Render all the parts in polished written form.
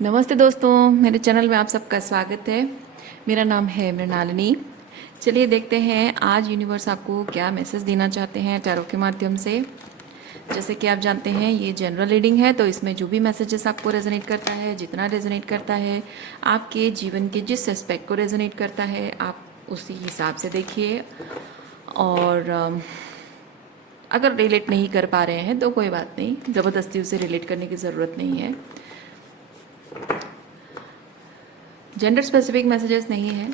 नमस्ते दोस्तों, मेरे चैनल में आप सबका स्वागत है। मेरा नाम है मृणालिनी। चलिए देखते हैं आज यूनिवर्स आपको क्या मैसेज देना चाहते हैं टैरो के माध्यम से। जैसे कि आप जानते हैं ये जनरल रीडिंग है, तो इसमें जो भी मैसेजेस आपको रेजोनेट करता है, जितना रेजोनेट करता है, आपके जीवन के जिस एस्पेक्ट को रेजोनेट करता है, आप उसी हिसाब से देखिए। और अगर रिलेट नहीं कर पा रहे हैं तो कोई बात नहीं, ज़बरदस्ती उसे रिलेट करने की ज़रूरत नहीं है। जेंडर स्पेसिफिक मैसेजेस नहीं है,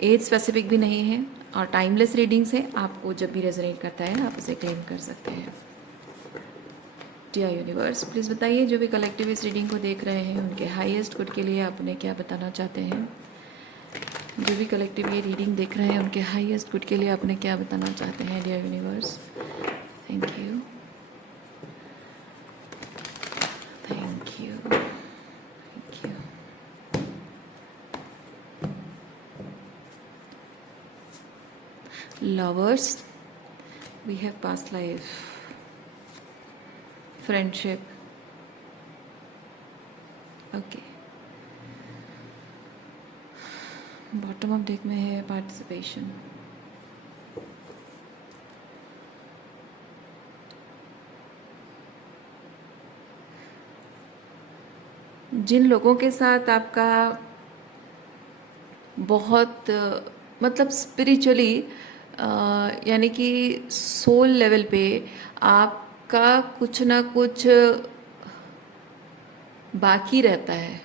एज स्पेसिफिक भी नहीं है, और टाइमलेस रीडिंग्स है। आपको जब भी रेजोनेट करता है आप उसे क्लेम कर सकते हैं। डियर यूनिवर्स, प्लीज़ बताइए जो भी कलेक्टिव इस रीडिंग को देख रहे हैं उनके हाईएस्ट गुड के लिए आप उन्हें क्या बताना चाहते हैं। जो भी कलेक्टिव ये रीडिंग देख रहे हैं उनके हाईएस्ट गुड के लिए आप उन्हें क्या बताना चाहते हैं dear universe. Thank you, thank you, thank you. Lovers, we have past life, friendship, okay. Bottom of deck में है पार्टिसिपेशन। जिन लोगों के साथ आपका बहुत मतलब स्पिरिचुअली यानी कि सोल लेवल पे आपका कुछ ना कुछ बाकी रहता है,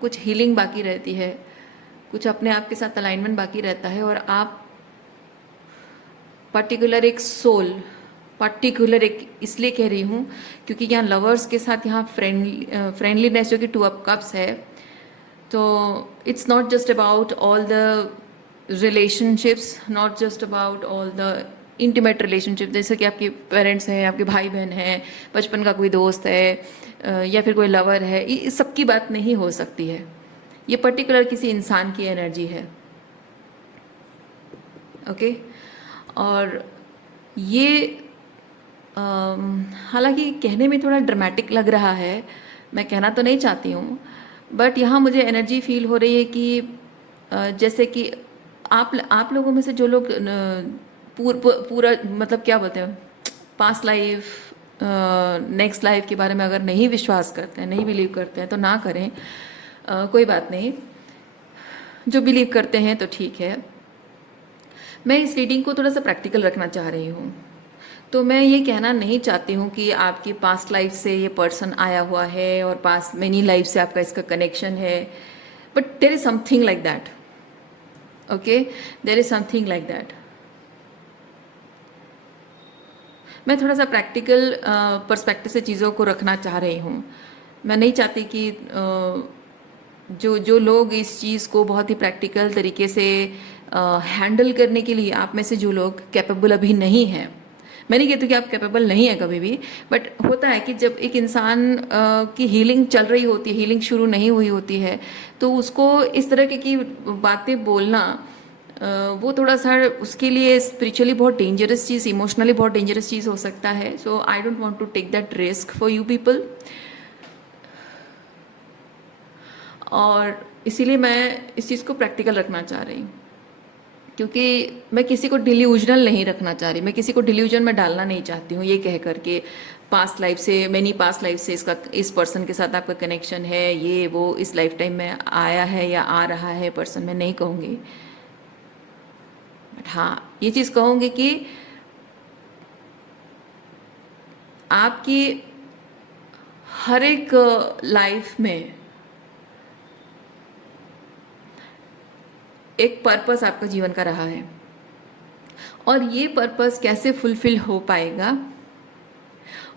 कुछ हीलिंग बाकी रहती है, कुछ अपने आप के साथ अलाइनमेंट बाकी रहता है, और आप पर्टिकुलर एक सोल, पर्टिकुलर एक इसलिए कह रही हूँ क्योंकि यहाँ लवर्स के साथ यहाँ फ्रेंडलीनेस जो कि टू अप कप्स है, तो it's not just about all the relationships, not just about all the intimate relationship, जैसे कि आपके पेरेंट्स हैं, आपके भाई बहन हैं, बचपन का कोई दोस्त है, या फिर कोई लवर है, इस सब की बात नहीं हो सकती है। ये पर्टिकुलर किसी इंसान की एनर्जी है, ओके। और ये हालांकि कहने में थोड़ा ड्रामेटिक लग रहा है, मैं कहना तो नहीं चाहती हूँ, बट यहाँ मुझे एनर्जी फील हो रही है कि जैसे कि आप लोगों में से जो लोग पूरा मतलब क्या बोलते हैं, पास्ट लाइफ, नेक्स्ट लाइफ के बारे में अगर नहीं विश्वास करते हैं, नहीं बिलीव करते हैं तो ना करें, कोई बात नहीं। जो बिलीव करते हैं तो ठीक है। मैं इस रीडिंग को थोड़ा सा प्रैक्टिकल रखना चाह रही हूँ। तो मैं ये कहना नहीं चाहती हूँ कि आपकी पास्ट लाइफ से ये पर्सन आया हुआ है और पास्ट मेनी लाइफ से आपका इसका कनेक्शन है, but there is something like that, okay, there is something like that. मैं थोड़ा सा प्रैक्टिकल पर्सपेक्टिव से चीज़ों को रखना चाह रही हूँ। मैं नहीं चाहती कि जो लोग इस चीज़ को बहुत ही प्रैक्टिकल तरीके से हैंडल करने के लिए, आप में से जो लोग कैपेबल अभी नहीं हैं, मैं नहीं कहती कि आप कैपेबल नहीं है कभी भी, बट होता है कि जब एक इंसान की हीलिंग चल रही होती है, हीलिंग शुरू नहीं हुई होती है, तो उसको इस तरह की बातें बोलना वो थोड़ा सा उसके लिए स्पिरिचुअली बहुत डेंजरस चीज़, इमोशनली बहुत डेंजरस चीज़ हो सकता है। So I don't want to take that risk for you people, और इसीलिए मैं इस चीज़ को प्रैक्टिकल रखना चाह रही हूँ, क्योंकि मैं किसी को डिल्यूजनल नहीं रखना चाह रही, मैं किसी को डिल्यूजन में डालना नहीं चाहती हूँ ये कह करके पास्ट लाइफ से, मैनी पास्ट लाइफ से इसका, इस पर्सन के साथ आपका कनेक्शन है, ये वो इस लाइफ टाइम में आया है या आ रहा है पर्सन, मैं नहीं कहूँगी। बट हाँ, ये चीज़ कहूँगी कि आपकी हर एक लाइफ में एक पर्पस आपका जीवन का रहा है, और ये पर्पस कैसे फुलफिल हो पाएगा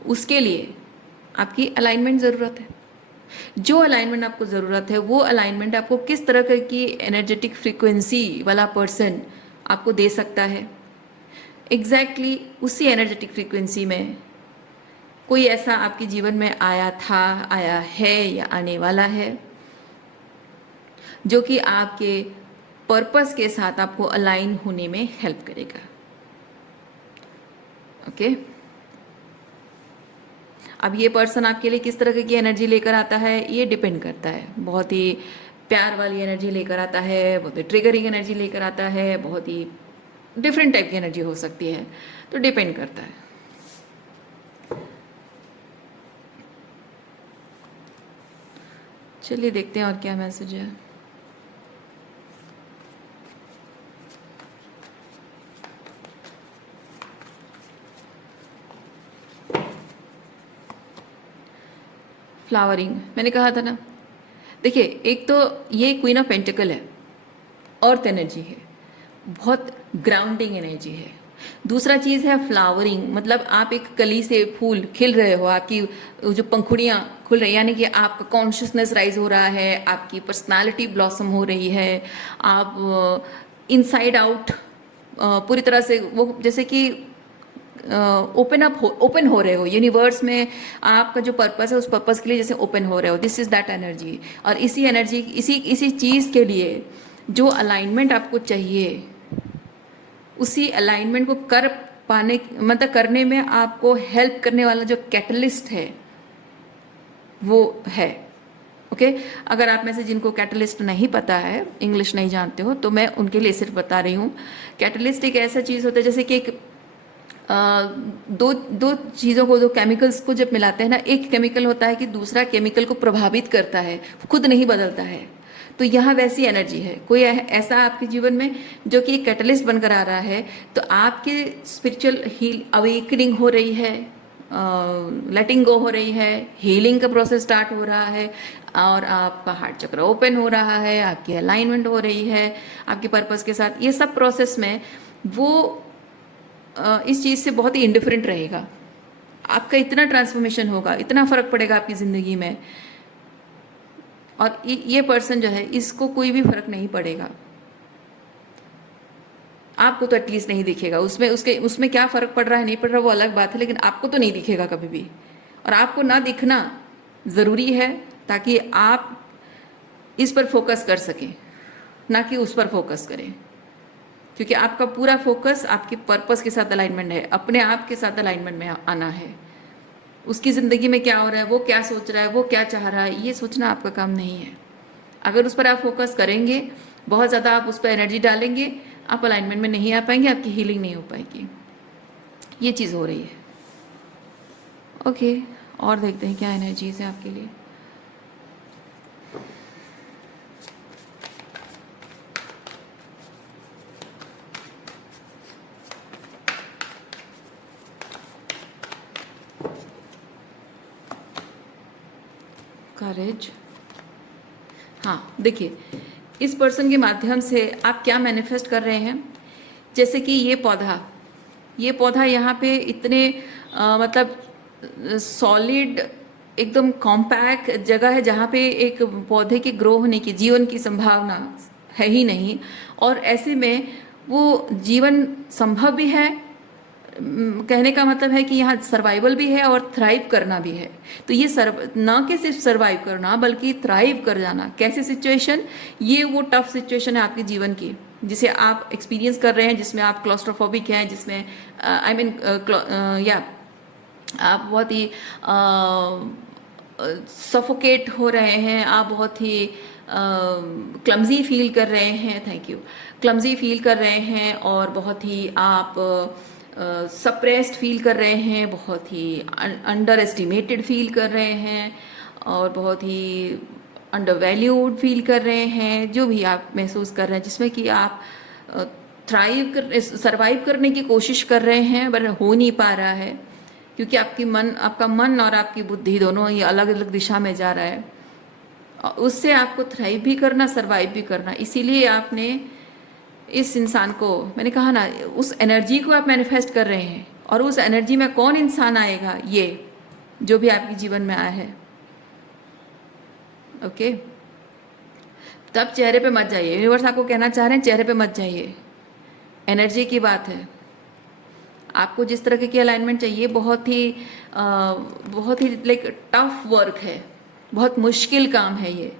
उसके लिए आपकी अलाइनमेंट ज़रूरत है। जो अलाइनमेंट आपको ज़रूरत है वो अलाइनमेंट आपको किस तरह की एनर्जेटिक फ्रीक्वेंसी वाला पर्सन आपको दे सकता है, एग्जैक्टली उसी एनर्जेटिक फ्रीक्वेंसी में कोई ऐसा आपके जीवन में आया था, आया है या आने वाला है, जो कि आपके पर्पस के साथ आपको अलाइन होने में हेल्प करेगा, ओके। अब ये पर्सन आपके लिए किस तरह की एनर्जी लेकर आता है ये डिपेंड करता है। बहुत ही प्यार वाली एनर्जी लेकर आता है, बहुत ही ट्रिगरिंग एनर्जी लेकर आता है, बहुत ही डिफरेंट टाइप की एनर्जी हो सकती है, तो डिपेंड करता है। चलिए देखते हैं और क्या मैसेज है। फ्लावरिंग मैंने कहा था ना, देखिए एक तो ये क्वीन ऑफ पेंटिकल है, अर्थ एनर्जी है, बहुत ग्राउंडिंग एनर्जी है। दूसरा चीज़ है फ्लावरिंग, मतलब आप एक कली से फूल खिल रहे हो, आपकी जो पंखुड़ियाँ खुल रही, यानी कि आपका कॉन्शियसनेस राइज हो रहा है, आपकी पर्सनालिटी ब्लॉसम हो रही है, आप इनसाइड आउट पूरी तरह से वो जैसे कि ओपन हो रहे हो यूनिवर्स में। आपका जो पर्पस है उस पर्पस के लिए जैसे ओपन हो रहे हो, दिस इज दैट एनर्जी। और इसी एनर्जी इसी चीज़ के लिए जो अलाइनमेंट आपको चाहिए, उसी अलाइनमेंट को कर पाने मतलब करने में आपको हेल्प करने वाला जो कैटलिस्ट है वो है। ओके अगर आप में से जिनको कैटलिस्ट नहीं पता है, इंग्लिश नहीं जानते हो, तो मैं उनके लिए सिर्फ बता रही हूँ। कैटलिस्ट एक ऐसा चीज़ होता है जैसे कि एक दो चीज़ों को, दो केमिकल्स को जब मिलाते हैं ना, एक केमिकल होता है कि दूसरा केमिकल को प्रभावित करता है, खुद नहीं बदलता है। तो यहाँ वैसी एनर्जी है, कोई ऐसा आपके जीवन में जो कि कैटलिस्ट बनकर आ रहा है, तो आपके स्पिरिचुअल हील अवेकनिंग हो रही है, लेटिंग गो हो रही है, हीलिंग का प्रोसेस स्टार्ट हो रहा है, और आपका हार्ट चक्र ओपन हो रहा है, आपकी अलाइनमेंट हो रही है आपके पर्पस के साथ। ये सब प्रोसेस में वो इस चीज़ से बहुत ही इंडिफरेंट रहेगा। आपका इतना ट्रांसफॉर्मेशन होगा, इतना फर्क पड़ेगा आपकी ज़िंदगी में, और ये पर्सन जो है इसको कोई भी फर्क नहीं पड़ेगा। आपको तो एटलीस्ट नहीं दिखेगा, उसमें क्या फ़र्क पड़ रहा है नहीं पड़ रहा वो अलग बात है, लेकिन आपको तो नहीं दिखेगा कभी भी। और आपको ना दिखना ज़रूरी है ताकि आप इस पर फोकस कर सकें, ना कि उस पर फोकस करें, क्योंकि आपका पूरा फोकस आपके पर्पस के साथ अलाइनमेंट है, अपने आप के साथ अलाइनमेंट में आना है। उसकी ज़िंदगी में क्या हो रहा है, वो क्या सोच रहा है, वो क्या चाह रहा है, ये सोचना आपका काम नहीं है। अगर उस पर आप फोकस करेंगे, बहुत ज़्यादा आप उस पर एनर्जी डालेंगे, आप अलाइनमेंट में नहीं आ पाएंगे, आपकी हीलिंग नहीं हो पाएगी। ये चीज़ हो रही है। ओके और देखते हैं क्या एनर्जीज है आपके लिए। करेज, हाँ देखिए इस पर्सन के माध्यम से आप क्या मैनिफेस्ट कर रहे हैं। जैसे कि ये पौधा यहाँ पे इतने मतलब सॉलिड एकदम कॉम्पैक्ट जगह है जहाँ पे एक पौधे के ग्रो होने की, जीवन की संभावना है ही नहीं, और ऐसे में वो जीवन संभव भी है। कहने का मतलब है कि यहाँ सर्वाइवल भी है और थ्राइव करना भी है। तो ये ना कि सिर्फ सर्वाइव करना बल्कि थ्राइव कर जाना। कैसी सिचुएशन, ये वो टफ सिचुएशन है आपके जीवन की जिसे आप एक्सपीरियंस कर रहे हैं, जिसमें आप क्लॉस्ट्रोफोबिक हैं, जिसमें आई मीन या आप बहुत ही सफोकेट हो रहे हैं, आप बहुत ही क्लमजी फील कर रहे हैं, थैंक यू, क्लमजी फील कर रहे हैं, और बहुत ही आप सप्रेस्ड फील कर रहे हैं, बहुत ही अंडर एस्टिमेटेड फील कर रहे हैं, और बहुत ही अंडर वैल्यूड फील कर रहे हैं। जो भी आप महसूस कर रहे हैं जिसमें कि आप सर्वाइव करने की कोशिश कर रहे हैं पर हो नहीं पा रहा है, क्योंकि आपका मन और आपकी बुद्धि दोनों ही अलग अलग दिशा में जा रहा है। उससे आपको थ्राइव भी करना, सर्वाइव भी करना। इसीलिए आपने इस इंसान को, मैंने कहा ना, उस एनर्जी को आप मैनिफेस्ट कर रहे हैं, और उस एनर्जी में कौन इंसान आएगा, ये जो भी आपके जीवन में आया है। ओके तब चेहरे पे मत जाइए। यूनिवर्स आपको कहना चाह रहे हैं चेहरे पे मत जाइए, एनर्जी की बात है। आपको जिस तरह की अलाइनमेंट चाहिए बहुत ही लाइक टफ वर्क है, बहुत मुश्किल काम है ये,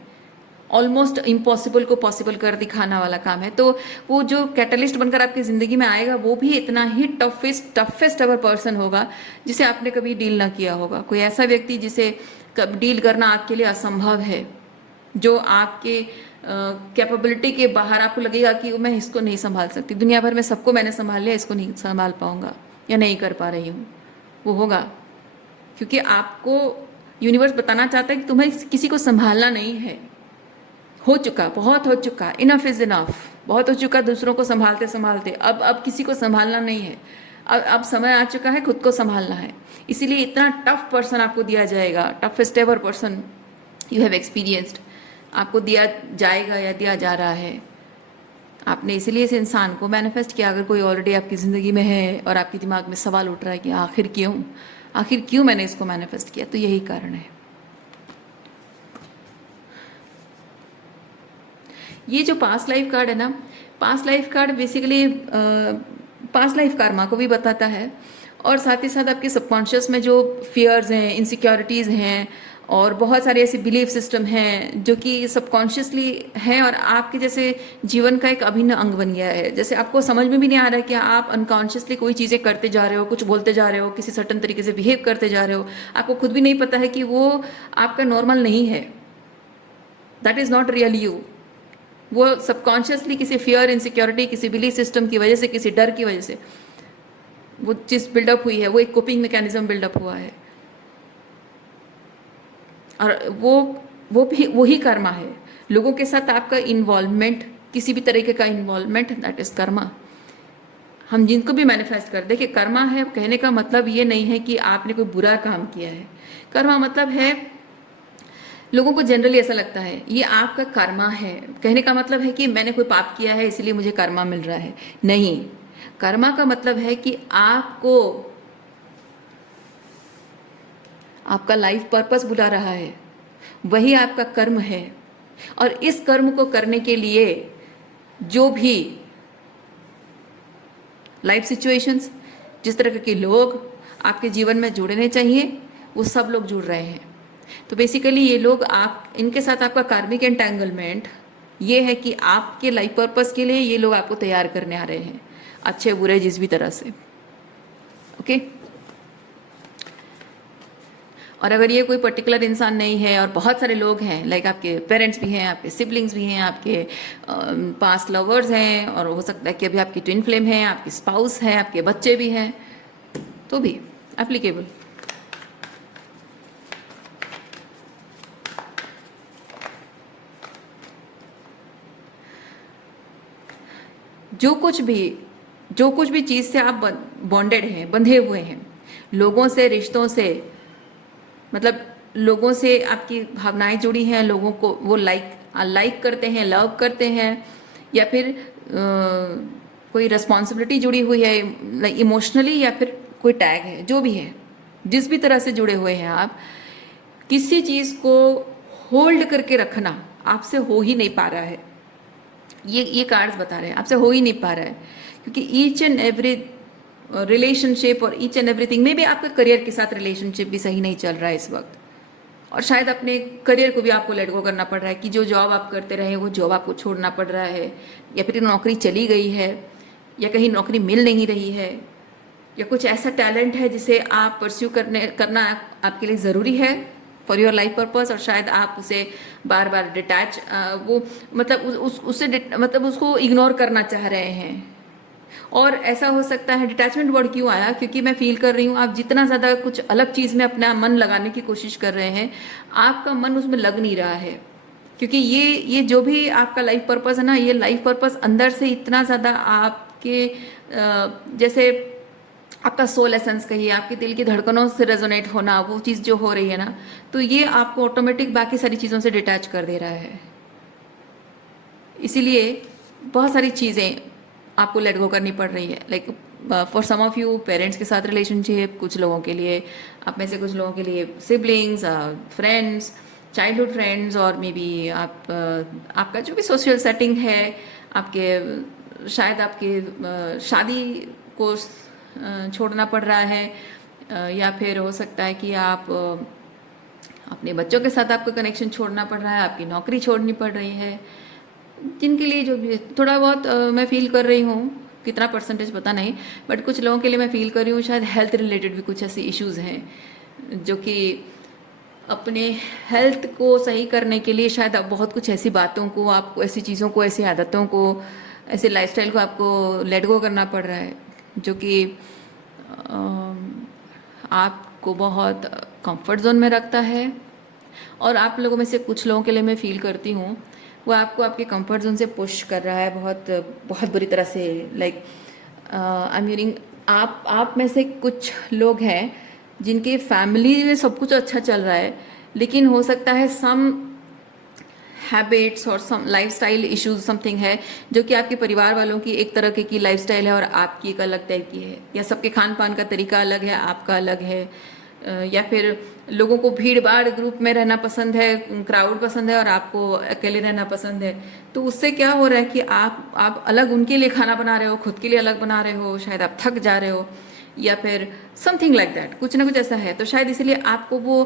ऑलमोस्ट इम्पॉसिबल को पॉसिबल कर दिखाना वाला काम है। तो वो जो कैटलिस्ट बनकर आपकी ज़िंदगी में आएगा वो भी इतना ही टफेस्ट एवर पर्सन होगा जिसे आपने कभी डील ना किया होगा। कोई ऐसा व्यक्ति जिसे डील करना आपके लिए असंभव है, जो आपके कैपेबिलिटी के बाहर, आपको लगेगा कि मैं इसको नहीं संभाल सकती, दुनिया भर में सबको मैंने संभाल लिया, इसको नहीं संभाल पाऊंगा या नहीं कर पा रही हूँ, वो होगा। क्योंकि आपको यूनिवर्स बताना चाहता है कि तुम्हें किसी को संभालना नहीं है। हो चुका, बहुत हो चुका, इनफ इज इनफ, बहुत हो चुका दूसरों को संभालते संभालते, अब किसी को संभालना नहीं है। अब समय आ चुका है खुद को संभालना है। इसीलिए इतना टफ पर्सन आपको दिया जाएगा, toughest ever person you have experienced आपको दिया जाएगा या दिया जा रहा है। आपने इसीलिए इस इंसान को मैनिफेस्ट किया। अगर कोई ऑलरेडी आपकी ज़िंदगी में है और आपके दिमाग में सवाल उठ रहा है कि आखिर क्यों मैंने इसको मैनिफेस्ट किया, तो यही कारण है। ये जो पास्ट लाइफ कार्ड है ना, past life card basically past life Karma को भी बताता है, और साथ ही साथ आपके सबकॉन्शियस में जो फियर्स हैं, इनसिक्योरिटीज़ हैं, और बहुत सारे ऐसे बिलीफ सिस्टम हैं जो कि सबकॉन्शियसली हैं और आपके जैसे जीवन का एक अभिन्न अंग बन गया है। जैसे आपको समझ में भी नहीं आ रहा है कि आप अनकॉन्शियसली कोई चीज़ें करते जा रहे हो, कुछ बोलते जा रहे हो, किसी सर्टन तरीके से बिहेव करते जा रहे हो, आपको खुद भी नहीं पता है कि वो आपका नॉर्मल नहीं है, that is not real you. वो सबकॉन्शियसली किसी फियर, इनसिक्योरिटी, किसी बिलीफ सिस्टम की वजह से, किसी डर की वजह से वो चीज़ बिल्डअप हुई है, वो एक कोपिंग मैकेनिज्म बिल्डअप हुआ है। और वो भी वही कर्मा है। लोगों के साथ आपका इन्वॉल्वमेंट, किसी भी तरीके का इन्वॉल्वमेंट, दैट इज कर्मा। हम जिनको भी मैनिफेस्ट कर देखिए, कर्मा है कहने का मतलब ये नहीं है कि आपने कोई बुरा काम किया है। कर्मा मतलब है, लोगों को जनरली ऐसा लगता है ये आपका कर्मा है, कहने का मतलब है कि मैंने कोई पाप किया है इसलिए मुझे कर्मा मिल रहा है। नहीं, कर्मा का मतलब है कि आपको आपका लाइफ पर्पस बुला रहा है, वही आपका कर्म है। और इस कर्म को करने के लिए जो भी लाइफ सिचुएशंस, जिस तरह के लोग आपके जीवन में जुड़ने चाहिए, वो सब लोग जुड़ रहे हैं। तो बेसिकली ये लोग, आप इनके साथ आपका कार्मिक एंटेंगलमेंट ये है कि आपके लाइफ पर्पस के लिए ये लोग आपको तैयार करने आ रहे हैं, अच्छे बुरे जिस भी तरह से। ओके। और अगर ये कोई पर्टिकुलर इंसान नहीं है और बहुत सारे लोग हैं, लाइक आपके पेरेंट्स भी हैं, आपके सिबलिंग्स भी हैं, आपके पास्ट लवर्स हैं, और हो सकता है कि अभी आपकी ट्विन फ्लेम है, आपकी स्पाउस है, आपके बच्चे भी हैं, तो भी एप्लीकेबल। जो कुछ भी चीज़ से आप बॉन्डेड हैं, बंधे हुए हैं, लोगों से, रिश्तों से, मतलब लोगों से आपकी भावनाएं जुड़ी हैं, लोगों को वो लाइक करते हैं, लव करते हैं, या फिर कोई रिस्पॉन्सिबिलिटी जुड़ी हुई है, लाइक इमोशनली, या फिर कोई टैग है, जो भी है, जिस भी तरह से जुड़े हुए हैं आप, किसी चीज़ को होल्ड करके रखना आपसे हो ही नहीं पा रहा है। ये कार्ड्स बता रहे हैं आपसे हो ही नहीं पा रहा है, क्योंकि ईच एंड एवरी रिलेशनशिप और ईच एंड एवरीथिंग में भी आपका करियर के साथ रिलेशनशिप भी सही नहीं चल रहा है इस वक्त, और शायद अपने करियर को भी आपको लेट गो करना पड़ रहा है कि जो जॉब आप करते रहे वो जॉब आपको छोड़ना पड़ रहा है, या फिर नौकरी चली गई है, या कहीं नौकरी मिल नहीं रही है, या कुछ ऐसा टैलेंट है जिसे आप परस्यू करना आपके लिए ज़रूरी है फॉर योर लाइफ पर्पस, और शायद आप उसे बार बार डिटैच वो मतलब उससे मतलब उसको इग्नोर करना चाह रहे हैं। और ऐसा हो सकता है, डिटैचमेंट वर्ड क्यों आया, क्योंकि मैं फील कर रही हूँ आप जितना ज़्यादा कुछ अलग चीज़ में अपना मन लगाने की कोशिश कर रहे हैं, आपका मन उसमें लग नहीं रहा है, क्योंकि ये जो भी आपका लाइफ पर्पस है ना, ये लाइफ पर्पस अंदर से इतना ज़्यादा आपके जैसे आपका सोल एसेंस कहिए, आपके दिल की धड़कनों से रेजोनेट होना, वो चीज़ जो हो रही है ना, तो ये आपको ऑटोमेटिक बाकी सारी चीज़ों से डिटैच कर दे रहा है। इसीलिए बहुत सारी चीज़ें आपको लेट गो करनी पड़ रही है, like for some of you parents के साथ रिलेशनशिप, कुछ लोगों के लिए, आप में से कुछ लोगों के लिए सिबलिंग्स, फ्रेंड्स, चाइल्डहुड फ्रेंड्स, और मे बी आपका जो भी सोशल सेटिंग है, आपके शायद आपके शादी को छोड़ना पड़ रहा है, या फिर हो सकता है कि आप अपने बच्चों के साथ आपको कनेक्शन छोड़ना पड़ रहा है, आपकी नौकरी छोड़नी पड़ रही है, जिनके लिए जो भी थोड़ा बहुत मैं फील कर रही हूँ, कितना परसेंटेज पता नहीं, बट कुछ लोगों के लिए मैं फील कर रही हूँ शायद हेल्थ रिलेटेड भी कुछ ऐसे इश्यूज हैं जो कि अपने हेल्थ को सही करने के लिए शायद आप बहुत कुछ ऐसी बातों को, आपको ऐसी चीज़ों को, ऐसी आदतों को, ऐसे लाइफस्टाइल को आपको लेट गो करना पड़ रहा है जो कि आपको बहुत कंफर्ट जोन में रखता है। और आप लोगों में से कुछ लोगों के लिए मैं फील करती हूँ वो आपको आपके कंफर्ट जोन से पुश कर रहा है बहुत बहुत बुरी तरह से। लाइक आई मीनिंग आप में से कुछ लोग हैं जिनके फैमिली में सब कुछ अच्छा चल रहा है, लेकिन हो सकता है सम हैबिट्स और सम लाइफस्टाइल इश्यूज समथिंग है जो कि आपके परिवार वालों की एक तरह की लाइफस्टाइल है और आपकी एक अलग टाइप की है, या सबके खान पान का तरीका अलग है, आपका अलग है, या फिर लोगों को भीड़ भाड़ ग्रुप में रहना पसंद है, क्राउड पसंद है और आपको अकेले रहना पसंद है। तो उससे क्या हो रहा है कि आप अलग उनके लिए खाना बना रहे हो, खुद के लिए अलग बना रहे हो, शायद आप थक जा रहे हो या फिर समथिंग लाइक दैट, कुछ ना कुछ ऐसा है। तो शायद इसीलिए आपको वो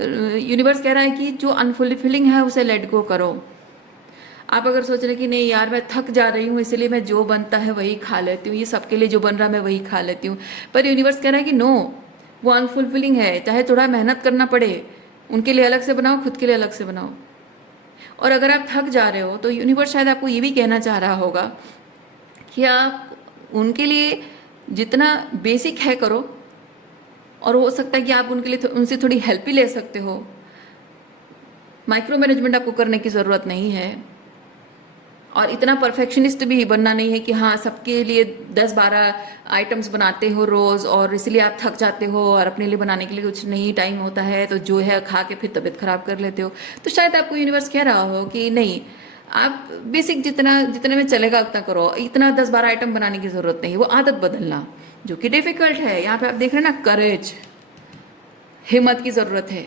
यूनिवर्स कह रहा है कि जो अनफुलफिलिंग है उसे लेट गो करो। आप अगर सोच रहे कि नहीं यार मैं थक जा रही हूँ इसलिए मैं जो बनता है वही खा लेती हूँ, ये सबके लिए जो बन रहा है मैं वही खा लेती हूँ, पर यूनिवर्स कह रहा है कि नो, वो अनफुलफिलिंग है, चाहे थोड़ा मेहनत करना पड़े, उनके लिए अलग से बनाओ, खुद के लिए अलग से बनाओ। और अगर आप थक जा रहे हो तो यूनिवर्स शायद आपको ये भी कहना चाह रहा होगा कि आप उनके लिए जितना बेसिक है करो, और हो सकता है कि आप उनके लिए उनसे थोड़ी हेल्प भी ले सकते हो। माइक्रो मैनेजमेंट आपको करने की ज़रूरत नहीं है, और इतना परफेक्शनिस्ट भी बनना नहीं है कि हाँ सबके लिए 10-12 आइटम्स बनाते हो रोज़ और इसलिए आप थक जाते हो और अपने लिए बनाने के लिए कुछ नहीं टाइम होता है तो जो है खा के फिर तबीयत खराब कर लेते हो। तो शायद आपको यूनिवर्स कह रहा हो कि नहीं, आप बेसिक जितने में चलेगा उतना करो, इतना 10-12 आइटम बनाने की ज़रूरत नहीं है। वो आदत बदलना जो कि डिफ़िकल्ट है, यहाँ पे आप देख रहे हैं ना, करेज, हिम्मत की ज़रूरत है।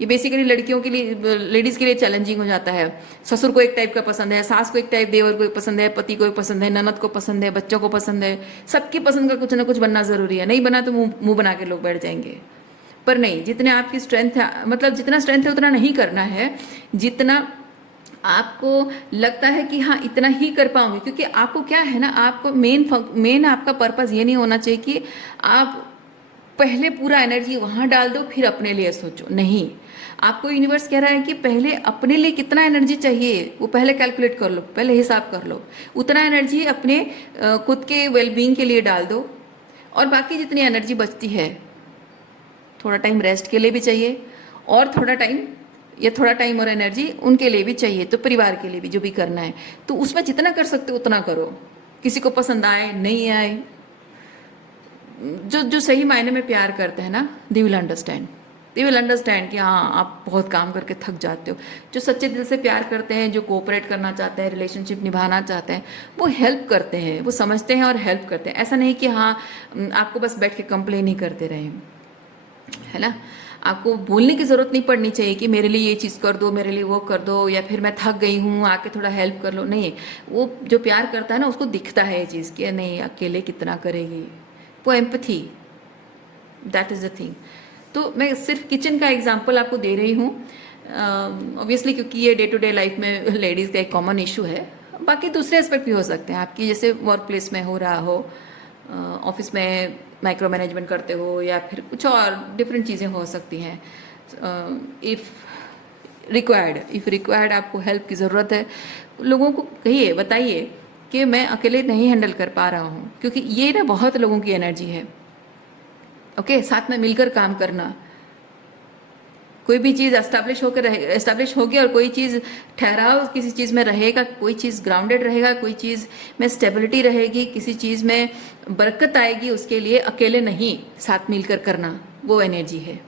ये बेसिकली लड़कियों के लिए, लेडीज़ के लिए चैलेंजिंग हो जाता है। ससुर को एक टाइप का पसंद है, सास को एक टाइप, देवर को पसंद है, पति को पसंद है, ननद को पसंद है, बच्चों को पसंद है, सबकी पसंद का कुछ ना कुछ बनना ज़रूरी है। नहीं बना तो मुंह बना के लोग बैठ जाएंगे। पर नहीं, जितने आपकी स्ट्रेंथ है, मतलब जितना स्ट्रेंथ है उतना नहीं करना है, जितना आपको लगता है कि हाँ इतना ही कर पाऊंगी। क्योंकि आपको क्या है ना, आपको मेन आपका पर्पज़ ये नहीं होना चाहिए कि आप पहले पूरा एनर्जी वहाँ डाल दो फिर अपने लिए सोचो। नहीं, आपको यूनिवर्स कह रहा है कि पहले अपने लिए कितना एनर्जी चाहिए वो पहले कैलकुलेट कर लो, पहले हिसाब कर लो, उतना एनर्जी अपने खुद के वेलबींग के लिए डाल दो। और बाकी जितनी एनर्जी बचती है, थोड़ा टाइम रेस्ट के लिए भी चाहिए, और थोड़ा टाइम और एनर्जी उनके लिए भी चाहिए, तो परिवार के लिए भी जो भी करना है, तो उसमें जितना कर सकते हो उतना करो। किसी को पसंद आए नहीं आए, जो सही मायने में प्यार करते हैं ना, दे विल अंडरस्टैंड कि हाँ आप बहुत काम करके थक जाते हो। जो सच्चे दिल से प्यार करते हैं, जो कोऑपरेट करना चाहते हैं, रिलेशनशिप निभाना चाहते हैं, वो हेल्प करते हैं, वो समझते हैं और हेल्प करते हैं। ऐसा नहीं कि हाँ आपको बस बैठ के कंप्लेन ही करते रहें, है ना। आपको बोलने की ज़रूरत नहीं पड़नी चाहिए कि मेरे लिए ये चीज़ कर दो, मेरे लिए वो कर दो, या फिर मैं थक गई हूँ आके थोड़ा हेल्प कर लो। नहीं, वो जो प्यार करता है ना उसको दिखता है ये चीज़ कि नहीं अकेले कितना करेगी, वो empathy, that is the thing. तो मैं सिर्फ किचन का एग्जांपल आपको दे रही हूँ ऑब्वियसली, क्योंकि ये डे टू डे लाइफ में लेडीज़ का एक कॉमन इशू है। बाकी दूसरे एस्पेक्ट भी हो सकते हैं आपकी, जैसे वर्क प्लेस में हो रहा हो, ऑफिस में माइक्रो मैनेजमेंट करते हो, या फिर कुछ और डिफरेंट चीज़ें हो सकती हैं। इफ़ रिक्वायर्ड आपको हेल्प की ज़रूरत है, लोगों को कहिए, बताइए कि मैं अकेले नहीं हैंडल कर पा रहा हूँ, क्योंकि ये ना बहुत लोगों की एनर्जी है। ओके, साथ में मिलकर काम करना, कोई भी चीज़ एस्टैब्लिश होगी और कोई चीज़ ठहराव किसी चीज़ में रहेगा, कोई चीज़ ग्राउंडेड रहेगा, कोई चीज़ में स्टेबिलिटी रहेगी, किसी चीज़ में बरकत आएगी, उसके लिए अकेले नहीं, साथ मिलकर करना, वो एनर्जी है।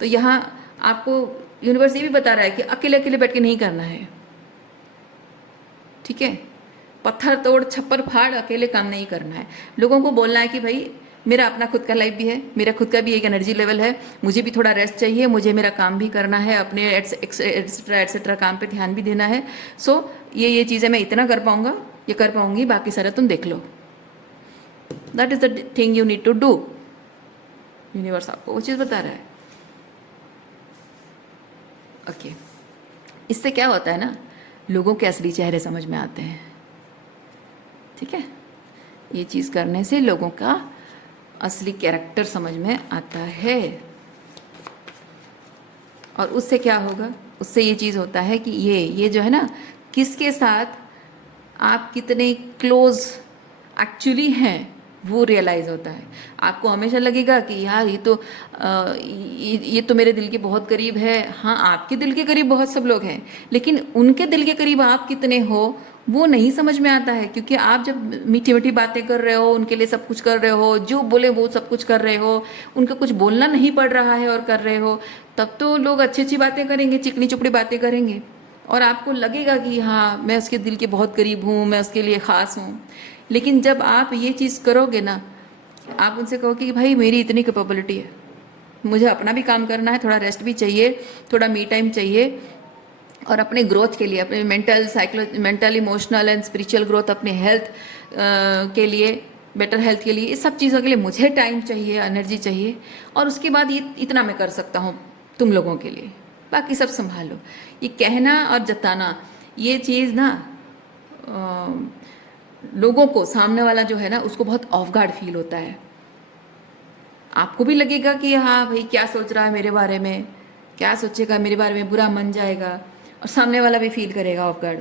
तो यहाँ आपको यूनिवर्स ये भी बता रहा है कि अकेले अकेले बैठ के नहीं करना है, ठीक है। पत्थर तोड़ छप्पर फाड़ अकेले काम नहीं करना है। लोगों को बोलना है कि भाई मेरा अपना खुद का लाइफ भी है, मेरा खुद का भी एक एनर्जी लेवल है, मुझे भी थोड़ा रेस्ट चाहिए, मुझे मेरा काम भी करना है, अपने एट्सेट्रा काम पे ध्यान भी देना है। सो ये चीज़ें मैं इतना कर पाऊँगा, ये कर पाऊँगी, बाकी सारा तुम देख लो। That is the thing you need to do. Universe आपको वो चीज़ बता रहा है। ओके, इससे क्या होता है ना, लोगों के असली चेहरे समझ में आते हैं। ठीक है, ये चीज़ करने से लोगों का असली कैरेक्टर समझ में आता है। और उससे क्या होगा, उससे ये चीज़ होता है कि ये जो है ना, किसके साथ आप कितने क्लोज एक्चुअली हैं वो रियलाइज़ होता है। आपको हमेशा लगेगा कि यार ये तो मेरे दिल के बहुत करीब है। हाँ, आपके दिल के करीब बहुत सब लोग हैं, लेकिन उनके दिल के करीब आप कितने हो वो नहीं समझ में आता है। क्योंकि आप जब मीठी मीठी बातें कर रहे हो, उनके लिए सब कुछ कर रहे हो, जो बोले वो सब कुछ कर रहे हो, उनका कुछ बोलना नहीं पड़ रहा है और कर रहे हो, तब तो लोग अच्छी अच्छी बातें करेंगे, चिकनी चुपड़ी बातें करेंगे, और आपको लगेगा कि हाँ मैं उसके दिल के बहुत करीब हूँ, मैं उसके लिए ख़ास हूँ। लेकिन जब आप ये चीज़ करोगे ना, आप उनसे कहो कि भाई मेरी इतनी कैपेबिलिटी है, मुझे अपना भी काम करना है, थोड़ा रेस्ट भी चाहिए, थोड़ा मी टाइम चाहिए, और अपने ग्रोथ के लिए, अपने mental emotional and spiritual growth, अपने हेल्थ के लिए, बेटर हेल्थ के लिए, इस सब चीज़ों के लिए मुझे टाइम चाहिए, एनर्जी चाहिए, और उसके बाद ये इतना मैं कर सकता हूँ तुम लोगों के लिए, बाकी सब संभालो। ये कहना और जताना, ये चीज़ ना लोगों को, सामने वाला जो है ना उसको बहुत ऑफ गार्ड फील होता है। आपको भी लगेगा कि हाँ भाई क्या सोच रहा है मेरे बारे में, क्या सोचेगा मेरे बारे में, बुरा मन जाएगा, और सामने वाला भी फील करेगा ऑफ गार्ड,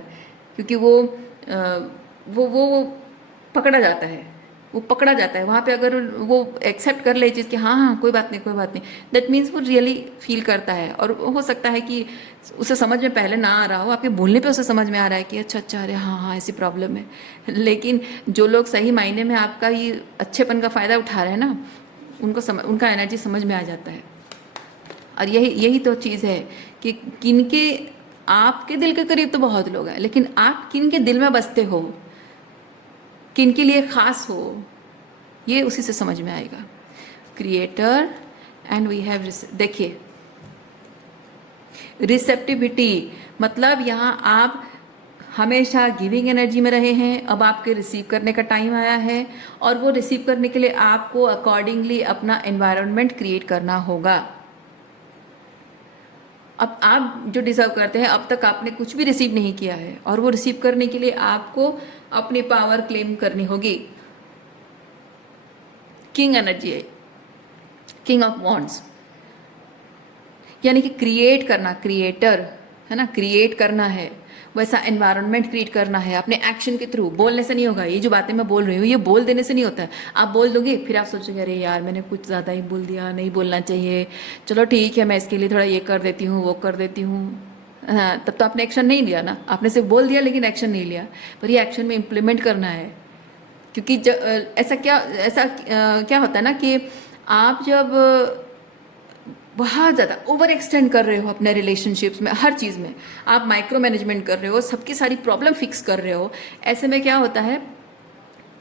क्योंकि वो पकड़ा जाता है, वो पकड़ा जाता है वहाँ पे। अगर वो एक्सेप्ट कर ले चीज़ कि हाँ हाँ कोई बात नहीं कोई बात नहीं, दैट मीन्स वो रियली फील करता है। और हो सकता है कि उसे समझ में पहले ना आ रहा हो, आपके बोलने पे उसे समझ में आ रहा है कि अच्छा अच्छा, अरे हाँ हाँ ऐसी प्रॉब्लम है। लेकिन जो लोग सही मायने में आपका ये अच्छेपन का फ़ायदा उठा रहे हैं ना, उनका एनर्जी समझ में आ जाता है। और यही यही तो चीज़ है कि किनके आपके दिल के करीब तो बहुत लोग हैं, लेकिन आप किनके दिल में बसते हो, किनके लिए ख़ास हो, ये उसी से समझ में आएगा। क्रिएटर एंड वी हैव, देखिए रिसेप्टिविटी, मतलब यहाँ आप हमेशा गिविंग एनर्जी में रहे हैं, अब आपके रिसीव करने का टाइम आया है, और वो रिसीव करने के लिए आपको अकॉर्डिंगली अपना एनवायरनमेंट क्रिएट करना होगा। अब आप जो डिजर्व करते हैं, अब तक आपने कुछ भी रिसीव नहीं किया है, और वो रिसीव करने के लिए आपको अपनी पावर क्लेम करनी होगी। किंग एनर्जी है, किंग ऑफ वॉन्ड्स, यानी कि क्रिएट करना, क्रिएटर है ना, क्रिएट करना है, वैसा एनवायरनमेंट क्रिएट करना है अपने एक्शन के थ्रू। बोलने से नहीं होगा, ये जो बातें मैं बोल रही हूँ ये बोल देने से नहीं होता है। आप बोल दोगे फिर आप सोचोगे अरे यार मैंने कुछ ज़्यादा ही बोल दिया, नहीं बोलना चाहिए, चलो ठीक है मैं इसके लिए थोड़ा ये कर देती हूँ वो कर देती हूँ। हाँ, तब तो आपने एक्शन नहीं लिया ना, आपने सिर्फ बोल दिया लेकिन एक्शन नहीं लिया। पर ये एक्शन में इम्प्लीमेंट करना है, क्योंकि ऐसा क्या होता है ना कि आप जब बहुत ज़्यादा ओवर एक्सटेंड कर रहे हो अपने रिलेशनशिप्स में, हर चीज़ में आप माइक्रो मैनेजमेंट कर रहे हो, सबकी सारी प्रॉब्लम फिक्स कर रहे हो, ऐसे में क्या होता है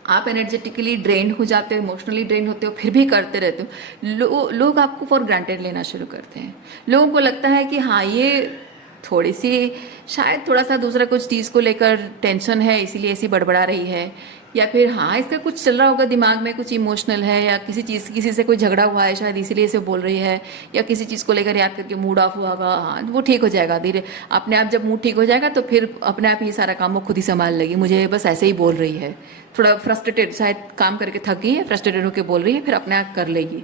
आप एनर्जेटिकली ड्रेन हो जाते हो, इमोशनली ड्रेन होते हो, फिर भी करते रहते हो। लोग आपको फॉर ग्रांटेड लेना शुरू करते हैं। लोगों को लगता है कि हाँ ये थोड़ी सी, शायद थोड़ा सा दूसरा कुछ चीज़ को लेकर टेंशन है इसीलिए ऐसी बड़बड़ा रही है, या फिर हाँ इसका कुछ चल रहा होगा दिमाग में, कुछ इमोशनल है, या किसी से कोई झगड़ा हुआ है शायद इसीलिए इसे बोल रही है, या किसी चीज़ को लेकर याद करके मूड ऑफ हुआ होगा। हाँ वो ठीक हो जाएगा धीरे अपने आप, जब मूड ठीक हो जाएगा तो फिर अपने आप ये सारा काम वो खुद ही संभाल लेगी, मुझे बस ऐसे ही बोल रही है, थोड़ा फ्रस्ट्रेटेड, शायद काम करके थक गई है, फ्रस्ट्रेटेड होकर बोल रही है, फिर अपने आप कर लेगी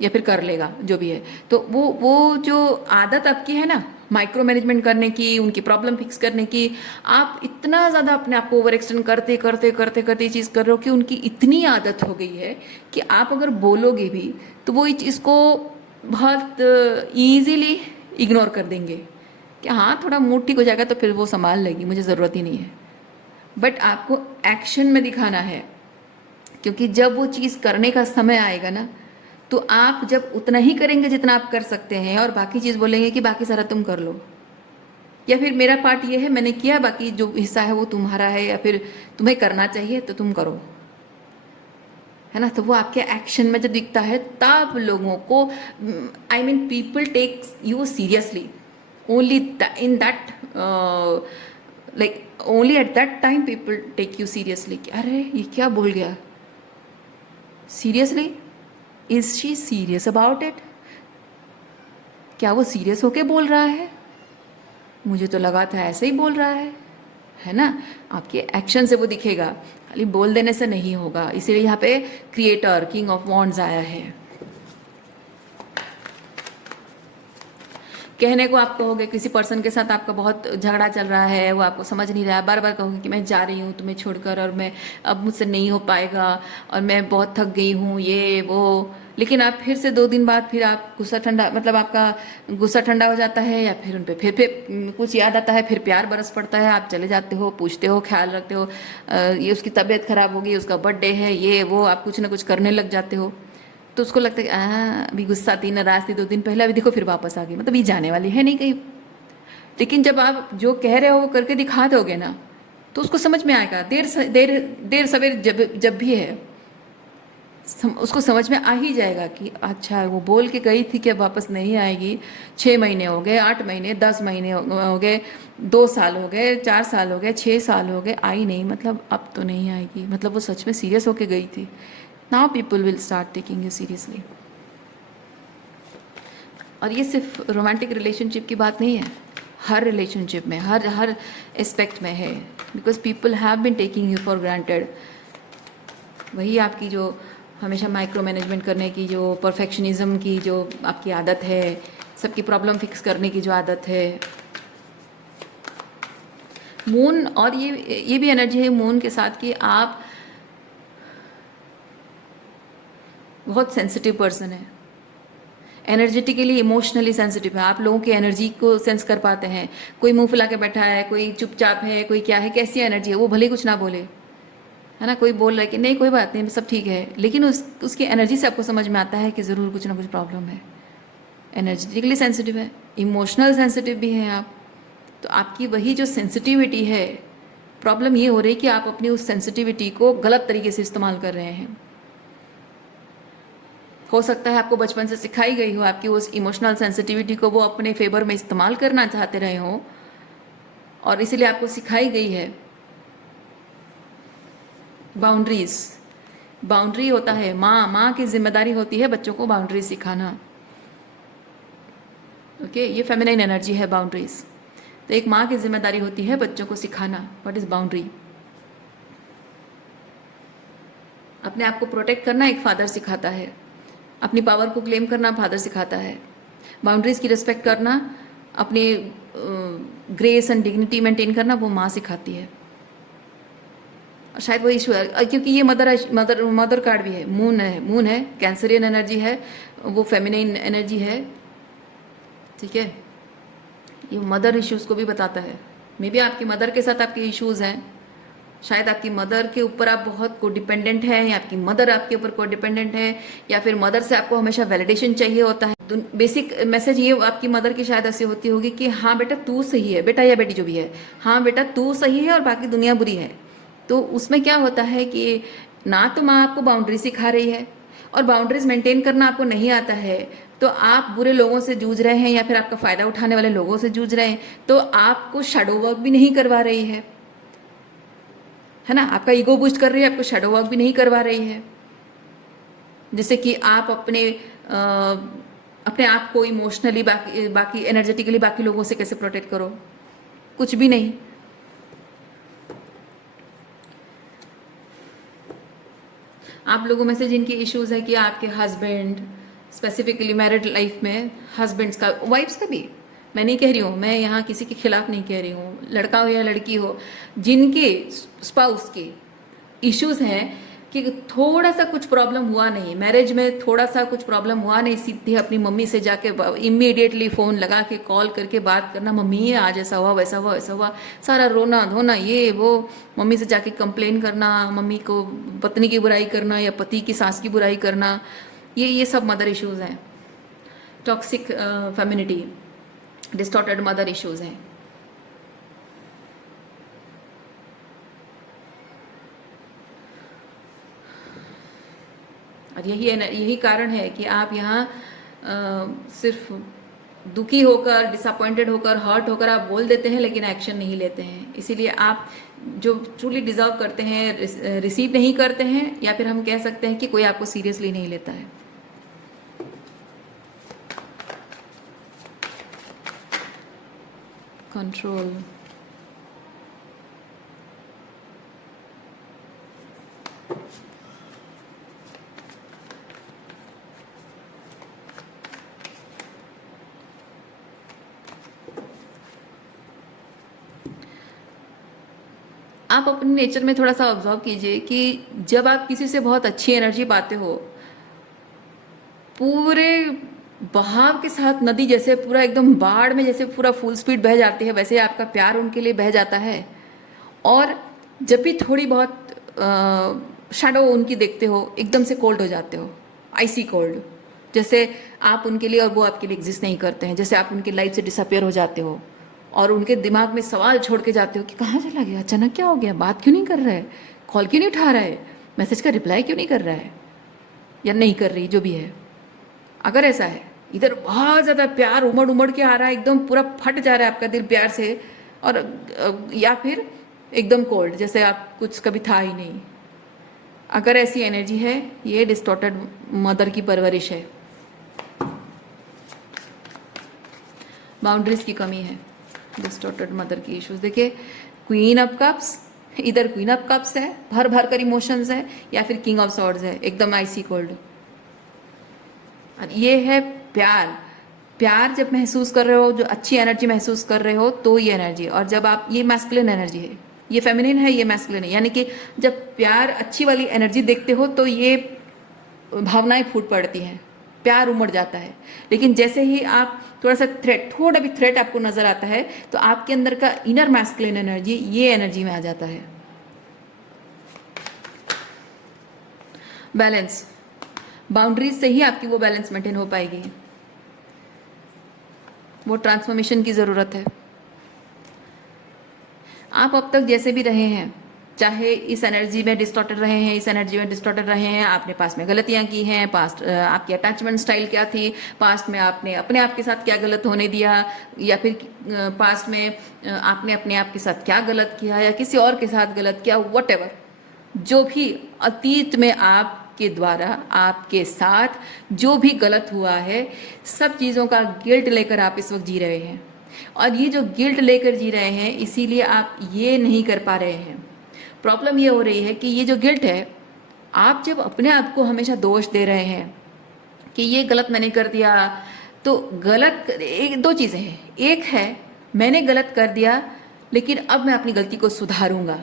या फिर कर लेगा जो भी है। तो वो जो आदत आपकी है ना माइक्रो मैनेजमेंट करने की, उनकी प्रॉब्लम फिक्स करने की, आप इतना ज़्यादा अपने आप को ओवर एक्सटेंड करते करते करते करते ये चीज़ कर रहे हो कि उनकी इतनी आदत हो गई है कि आप अगर बोलोगे भी तो वो इस को बहुत ईजीली इग्नोर कर देंगे कि हाँ थोड़ा मूड ठीक हो जाएगा तो फिर वो संभाल लेगी, मुझे ज़रूरत ही नहीं है। बट आपको एक्शन में दिखाना है, क्योंकि जब वो चीज़ करने का समय आएगा ना, तो आप जब उतना ही करेंगे जितना आप कर सकते हैं, और बाकी चीज़ बोलेंगे कि बाकी सारा तुम कर लो, या फिर मेरा पार्ट ये है मैंने किया, बाकी जो हिस्सा है वो तुम्हारा है, या फिर तुम्हें करना चाहिए तो तुम करो, है ना। तो वो आपके एक्शन में जब दिखता है तब लोगों को, I mean people take you seriously only in that, like only at that time people take you seriously कि अरे ये क्या बोल गया, seriously, is she serious about it, क्या वो सीरियस होके बोल रहा है? मुझे तो लगा था ऐसे ही बोल रहा है ना? आपके एक्शन से वो दिखेगा, खाली बोल देने से नहीं होगा। इसीलिए यहाँ पे क्रिएटर, किंग ऑफ वॉन्ड्स आया है। कहने को आप कहोगे किसी पर्सन के साथ आपका बहुत झगड़ा चल रहा है, वो आपको समझ नहीं रहा है, बार बार कहोगे कि मैं जा रही हूँ तुम्हें छोड़कर, और मैं अब मुझसे नहीं हो पाएगा, और मैं बहुत थक गई हूँ, ये वो। लेकिन आप फिर से 2 दिन बाद फिर आप गुस्सा ठंडा, मतलब आपका गुस्सा ठंडा हो जाता है, या फिर उन पर फिर कुछ याद आता है, फिर प्यार बरस पड़ता है, आप चले जाते हो, पूछते हो, ख्याल रखते हो, ये उसकी तबीयत खराब होगी, उसका बर्थडे है, ये वो, आप कुछ ना कुछ करने लग जाते हो। तो उसको लगता है कि अभी गुस्सा थी, नाराज थी 2 दिन पहले, अभी देखो फिर वापस आ गई, मतलब ये जाने वाली है नहीं कहीं। लेकिन जब आप जो कह रहे हो वो करके दिखा दोगे ना, तो उसको समझ में आएगा। देर सवेर जब भी है, उसको समझ में आ ही जाएगा कि अच्छा वो बोल के गई थी कि अब वापस नहीं आएगी। 6 महीने हो गए, 8 महीने, 10 महीने हो गए, 2 साल हो गए, 4 साल हो गए, 6 साल हो गए, आई नहीं, मतलब अब तो नहीं आएगी, मतलब वो सच में सीरियस होके गई थी। Now people will start taking you seriously. और ये सिर्फ रोमांटिक रिलेशनशिप की बात नहीं है, हर रिलेशनशिप में, हर एस्पेक्ट में है। Because people have been taking you for granted. वही आपकी जो हमेशा माइक्रो मैनेजमेंट करने की, जो परफेक्शनिज्म की जो आपकी आदत है, सबकी प्रॉब्लम फिक्स करने की जो आदत है। मून, और ये भी एनर्जी है मून के साथ कि आप बहुत सेंसिटिव पर्सन है, एनर्जेटिकली, इमोशनली सेंसिटिव है। आप लोगों की एनर्जी को सेंस कर पाते हैं। कोई मुंह फुला के बैठा है, कोई चुपचाप है, कोई क्या है, कैसी एनर्जी है, वो भले कुछ ना बोले, है ना। कोई बोल रहा है कि नहीं कोई बात नहीं सब ठीक है, लेकिन उसकी एनर्जी से आपको समझ में आता है कि ज़रूर कुछ ना कुछ प्रॉब्लम है। एनर्जेटिकली सेंसिटिव है, इमोशनल सेंसिटिव भी हैं आप। तो आपकी वही जो सेंसिटिविटी है, प्रॉब्लम ये हो रही है कि आप अपनी उस सेंसिटिविटी को गलत तरीके से इस्तेमाल कर रहे हैं। हो सकता है आपको बचपन से सिखाई गई हो, आपकी उस इमोशनल सेंसिटिविटी को वो अपने फेवर में इस्तेमाल करना चाहते रहे हो, और इसीलिए आपको सिखाई गई है बाउंड्रीज। बाउंड्री होता है, माँ की जिम्मेदारी होती है बच्चों को बाउंड्री सिखाना। ओके, ये फेमिनाइन एनर्जी है बाउंड्रीज। तो एक माँ की जिम्मेदारी होती है बच्चों को सिखाना व्हाट इज बाउंड्री। अपने आप को प्रोटेक्ट करना एक फादर सिखाता है, अपनी पावर को क्लेम करना फादर सिखाता है, बाउंड्रीज की रिस्पेक्ट करना, अपनी ग्रेस एंड डिग्निटी मेंटेन करना वो माँ सिखाती है। शायद वो इशू है क्योंकि ये मदर कार्ड भी है, मून है कैंसरियन एनर्जी है, वो फेमिनाइन एनर्जी है, ठीक है। ये मदर इश्यूज़ को भी बताता है। मे बी आपकी मदर के साथ आपके इश्यूज़ हैं, शायद आपकी मदर के ऊपर आप बहुत को डिपेंडेंट हैं, या आपकी मदर आपके ऊपर को डिपेंडेंट है, या फिर मदर से आपको हमेशा वैलिडेशन चाहिए होता है। तो बेसिक मैसेज ये आपकी मदर की शायद ऐसी होती होगी कि हाँ बेटा तू सही है, बेटा या बेटी जो भी है, हाँ बेटा तू सही है और बाकी दुनिया बुरी है। तो उसमें क्या होता है कि ना तो माँ आपको बाउंड्री सिखा रही है, और बाउंड्रीज मेंटेन करना आपको नहीं आता है, तो आप बुरे लोगों से जूझ रहे हैं या फिर आपका फ़ायदा उठाने वाले लोगों से जूझ रहे हैं, तो आपको शैडो वर्क भी नहीं करवा रही है ना। आपका ईगो बूस्ट कर रही है, आपको शैडो वर्क भी नहीं करवा रही है, जिससे कि आप अपने आप को इमोशनली बाकी एनर्जेटिकली बाकी लोगों से कैसे प्रोटेक्ट करो, कुछ भी नहीं। आप लोगों में से जिनकी इश्यूज है कि आपके हस्बैंड, स्पेसिफिकली मैरिड लाइफ में हस्बैंड्स का, वाइफ्स का भी, मैं नहीं कह रही हूँ, मैं यहाँ किसी के खिलाफ नहीं कह रही हूँ, लड़का हो या लड़की हो, जिनके स्पाउस के इश्यूज हैं कि थोड़ा सा कुछ प्रॉब्लम हुआ नहीं मैरिज में, थोड़ा सा कुछ प्रॉब्लम हुआ नहीं, सीधे अपनी मम्मी से जाके इमीडिएटली फ़ोन लगा के कॉल करके बात करना, मम्मी ये आज ऐसा हुआ वैसा हुआ ऐसा हुआ, सारा रोना धोना ये वो, मम्मी से जाके कंप्लेन करना, मम्मी को पत्नी की बुराई करना या पति की सास की बुराई करना, ये सब मदर इश्यूज़ हैं। Toxic femininity, distorted mother issues हैं। और यही कारण है कि आप यहाँ सिर्फ दुखी होकर, डिसअपॉइंटेड होकर, हर्ट होकर आप बोल देते हैं लेकिन एक्शन नहीं लेते हैं। इसीलिए आप जो ट्रूली डिजर्व करते हैं रिसीव नहीं करते हैं, या फिर हम कह सकते हैं कि कोई आपको सीरियसली नहीं लेता है। कंट्रोल। आप अपने नेचर में थोड़ा सा ऑब्जर्व कीजिए कि जब आप किसी से बहुत अच्छी एनर्जी पाते हो, पूरे बहाव के साथ नदी जैसे पूरा एकदम बाढ़ में जैसे पूरा फुल स्पीड बह जाती है, वैसे आपका प्यार उनके लिए बह जाता है। और जब भी थोड़ी बहुत शैडो उनकी देखते हो, एकदम से कोल्ड हो जाते हो, आइसी कोल्ड, जैसे आप उनके लिए और वो आपके लिए एग्जिस्ट नहीं करते हैं, जैसे आप उनकी लाइफ से डिसअपियर हो जाते हो और उनके दिमाग में सवाल छोड़ के जाते हो कि कहाँ चला गया, अचानक क्या हो गया, बात क्यों नहीं कर रहा है, कॉल क्यों नहीं उठा रहा है, मैसेज का रिप्लाई क्यों नहीं कर रहा है या नहीं कर रही, जो भी है। अगर ऐसा है, इधर बहुत ज़्यादा प्यार उमड़ उमड़ के आ रहा है, एकदम पूरा फट जा रहा है आपका दिल प्यार से, और या फिर एकदम कोल्ड, जैसे आप कुछ कभी था ही नहीं। अगर ऐसी एनर्जी है, ये डिस्टॉर्टेड मदर की परवरिश है, बाउंड्रीज की कमी है, डिस्टॉर्टेड मदर की इश्यूज। देखिए क्वीन ऑफ कप्स, इधर क्वीन ऑफ कप्स है, भर भर कर इमोशंस है, या फिर किंग ऑफ सॉर्ड्स है, एकदम आइसी कोल्ड। ये है प्यार। प्यार जब महसूस कर रहे हो, जो अच्छी एनर्जी महसूस कर रहे हो, तो ये एनर्जी। और जब आप, ये मैस्कुलिन एनर्जी है, ये फेमिनिन है, ये मैस्कुलिन है, यानी कि जब प्यार अच्छी वाली एनर्जी देखते हो तो ये भावनाएं फूट पड़ती हैं, प्यार उमड़ जाता है। लेकिन जैसे ही आप थोड़ा सा थ्रेट, थोड़ा भी थ्रेट आपको नजर आता है, तो आपके अंदर का इनर मैस्कुलिन एनर्जी ये एनर्जी में आ जाता है। बैलेंस, बाउंड्रीज से ही आपकी वो बैलेंस मेंटेन हो पाएगी। वो ट्रांसफॉर्मेशन की ज़रूरत है। आप अब तक जैसे भी रहे हैं, चाहे इस एनर्जी में डिस्टॉर्टेड रहे हैं, इस एनर्जी में डिस्टॉर्टेड रहे हैं, आपने पास्ट में गलतियां की हैं, पास्ट आपकी अटैचमेंट स्टाइल क्या थी, पास्ट में आपने अपने आप के साथ क्या गलत होने दिया, या फिर पास्ट में आपने अपने आप के साथ क्या गलत किया, या किसी और के साथ गलत किया, वट जो भी अतीत में आपके द्वारा आपके साथ जो भी गलत हुआ है, सब चीज़ों का गिल्ट लेकर आप इस वक्त जी रहे हैं। और ये जो गिल्ट लेकर जी रहे हैं, इसीलिए आप ये नहीं कर पा रहे हैं। प्रॉब्लम ये हो रही है कि ये जो गिल्ट है, आप जब अपने आप को हमेशा दोष दे रहे हैं कि ये गलत मैंने कर दिया, तो गलत एक दो चीज़ें हैं। एक है मैंने गलत कर दिया, लेकिन अब मैं अपनी गलती को सुधारूंगा।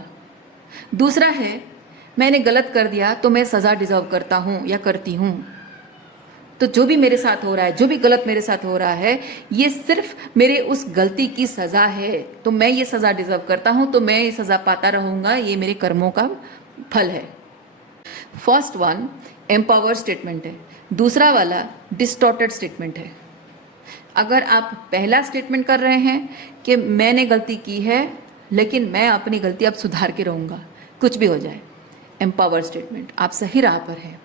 दूसरा है मैंने गलत कर दिया तो मैं सज़ा डिजर्व करता हूँ या करती हूँ। तो जो भी मेरे साथ हो रहा है, जो भी गलत मेरे साथ हो रहा है, ये सिर्फ मेरे उस गलती की सज़ा है, तो मैं ये सज़ा डिजर्व करता हूँ, तो मैं ये सज़ा पाता रहूँगा, ये मेरे कर्मों का फल है। फर्स्ट वन एम्पावर स्टेटमेंट है, दूसरा वाला डिस्टॉर्टेड स्टेटमेंट है। अगर आप पहला स्टेटमेंट कर रहे हैं कि मैंने गलती की है, लेकिन मैं अपनी गलती अब सुधार के रहूँगा, कुछ भी हो जाए, एम्पावर स्टेटमेंट, आप सही राह पर हैं,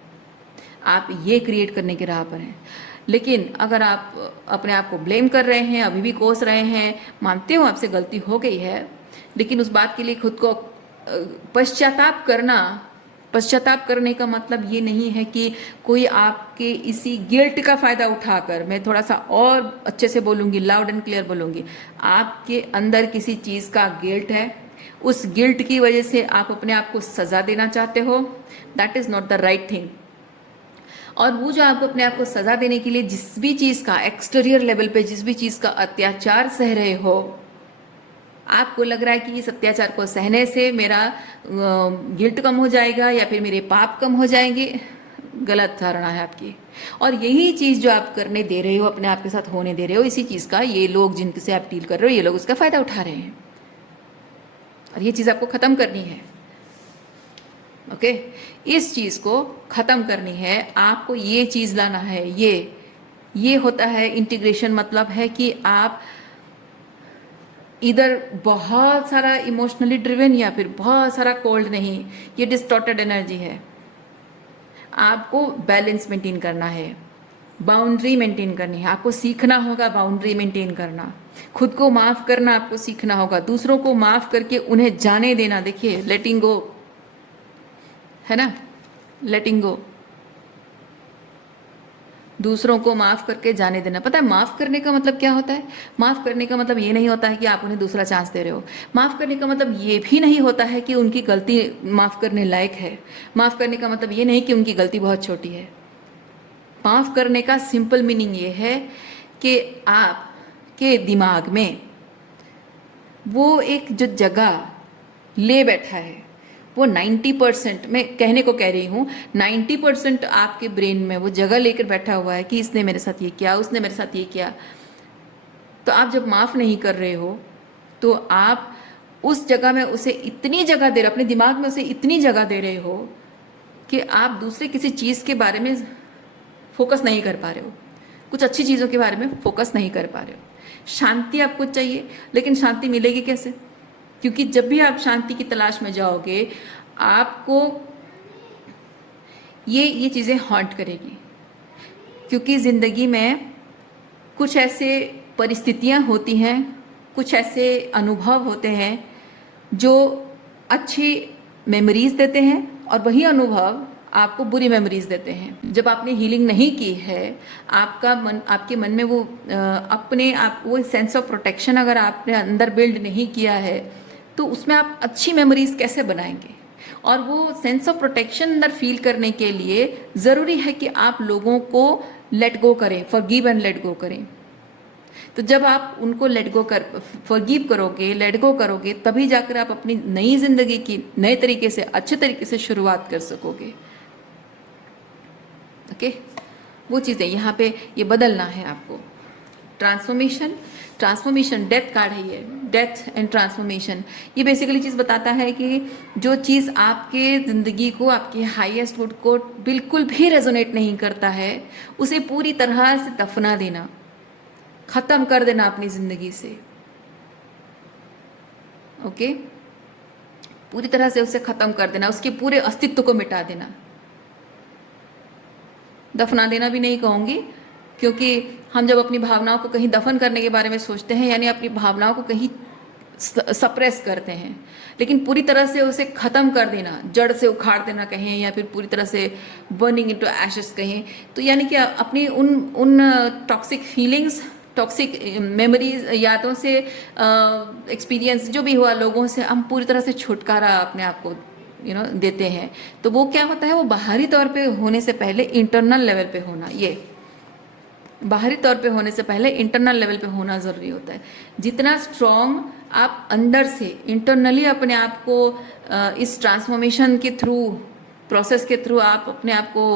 आप ये क्रिएट करने की राह पर हैं। लेकिन अगर आप अपने आप को ब्लेम कर रहे हैं, अभी भी कोस रहे हैं, मानते हो आपसे गलती हो गई है, लेकिन उस बात के लिए खुद को पश्चाताप करना, पश्चाताप करने का मतलब ये नहीं है कि कोई आपके इसी गिल्ट का फ़ायदा उठाकर, मैं थोड़ा सा और अच्छे से बोलूँगी, लाउड एंड क्लियर बोलूँगी, आपके अंदर किसी चीज़ का गिल्ट है, उस गिल्ट की वजह से आप अपने आप को सज़ा देना चाहते हो, that is not the right thing. और वो जो आप अपने आप को सज़ा देने के लिए जिस भी चीज़ का एक्सटीरियर लेवल पे जिस भी चीज़ का अत्याचार सह रहे हो, आपको लग रहा है कि इस अत्याचार को सहने से मेरा गिल्ट कम हो जाएगा या फिर मेरे पाप कम हो जाएंगे, गलत धारणा है आपकी। और यही चीज़ जो आप करने दे रहे हो, अपने आप के साथ होने दे रहे हो, इसी चीज़ का ये लोग जिनसे आप डील कर रहे हो, ये लोग उसका फ़ायदा उठा रहे हैं, और ये चीज़ आपको ख़त्म करनी है। ओके, इस चीज़ को ख़त्म करनी है, आपको ये चीज़ लाना है। ये होता है इंटीग्रेशन, मतलब है कि आप इधर बहुत सारा इमोशनली ड्रिवन या फिर बहुत सारा कोल्ड नहीं, ये डिस्टॉर्टेड एनर्जी है। आपको बैलेंस मेंटेन करना है, बाउंड्री मेंटेन करनी है, आपको सीखना होगा बाउंड्री मेंटेन करना, खुद को माफ़ करना आपको सीखना होगा, दूसरों को माफ़ करके उन्हें जाने देना। देखिए लेटिंग गो है ना, लेटिंग गो, दूसरों को माफ़ करके जाने देना। पता है माफ़ करने का मतलब क्या होता है? माफ़ करने का मतलब ये नहीं होता है कि आप उन्हें दूसरा चांस दे रहे हो। माफ़ करने का मतलब ये भी नहीं होता है कि उनकी गलती माफ़ करने लायक है। माफ़ करने का मतलब ये नहीं कि उनकी गलती बहुत छोटी है। माफ़ करने का सिंपल मीनिंग ये है कि आपके दिमाग में वो एक जो जगह ले बैठा है, वो 90%, मैं कहने को कह रही हूँ, 90% आपके ब्रेन में वो जगह लेकर बैठा हुआ है कि इसने मेरे साथ ये किया, उसने मेरे साथ ये किया। तो आप जब माफ़ नहीं कर रहे हो तो आप उस जगह में उसे इतनी जगह दे रहे हो, अपने दिमाग में उसे इतनी जगह दे रहे हो कि आप दूसरे किसी चीज़ के बारे में फोकस नहीं कर पा रहे हो, कुछ अच्छी चीज़ों के बारे में फोकस नहीं कर पा रहे हो। शांति आपको चाहिए, लेकिन शांति मिलेगी कैसे? क्योंकि जब भी आप शांति की तलाश में जाओगे, आपको ये चीज़ें हॉन्ट करेगी। क्योंकि ज़िंदगी में कुछ ऐसे परिस्थितियाँ होती हैं, कुछ ऐसे अनुभव होते हैं जो अच्छी मेमोरीज देते हैं, और वही अनुभव आपको बुरी मेमोरीज देते हैं। जब आपने हीलिंग नहीं की है, आपके मन में वो अपने आप वो सेंस ऑफ प्रोटेक्शन अगर आपने अंदर बिल्ड नहीं किया है, तो उसमें आप अच्छी मेमोरीज कैसे बनाएंगे? और वो सेंस ऑफ प्रोटेक्शन अंदर फील करने के लिए ज़रूरी है कि आप लोगों को लेट गो करें, फॉरगिव एंड लेट गो करें। तो जब आप उनको फॉरगिव करोगे, लेट गो करोगे, तभी जाकर आप अपनी नई जिंदगी की नए तरीके से, अच्छे तरीके से शुरुआत कर सकोगे। ओके, वो चीज़ें यहाँ पे ये बदलना है आपको। ट्रांसफॉर्मेशन डेथ कार्ड है ये, डेथ एंड ट्रांसफॉर्मेशन। ये बेसिकली चीज़ बताता है कि जो चीज़ आपके ज़िंदगी को, आपके हाईएस्ट गुड को बिल्कुल भी रेजोनेट नहीं करता है, उसे पूरी तरह से दफना देना, ख़त्म कर देना अपनी ज़िंदगी से। ओके, पूरी तरह से उसे ख़त्म कर देना, उसके पूरे अस्तित्व को मिटा देना। दफना देना भी नहीं कहूँगी, क्योंकि हम जब अपनी भावनाओं को कहीं दफन करने के बारे में सोचते हैं, यानी अपनी भावनाओं को कहीं सप्रेस करते हैं, लेकिन पूरी तरह से उसे ख़त्म कर देना, जड़ से उखाड़ देना कहें, या फिर पूरी तरह से बर्निंग इनटू एशेस कहें, तो यानी कि अपनी उन टॉक्सिक फीलिंग्स, टॉक्सिक मेमोरीज, यादों से, एक्सपीरियंस जो भी हुआ, लोगों से हम पूरी तरह से छुटकारा अपने आप को देते हैं। तो वो क्या होता है, वो बाहरी तौर पे होने से पहले इंटरनल लेवल पे होना, ये बाहरी तौर पे होने से पहले इंटरनल लेवल पे होना ज़रूरी होता है। जितना स्ट्रॉन्ग आप अंदर से इंटरनली अपने आप को इस ट्रांसफॉर्मेशन के थ्रू, प्रोसेस के थ्रू आप अपने आप को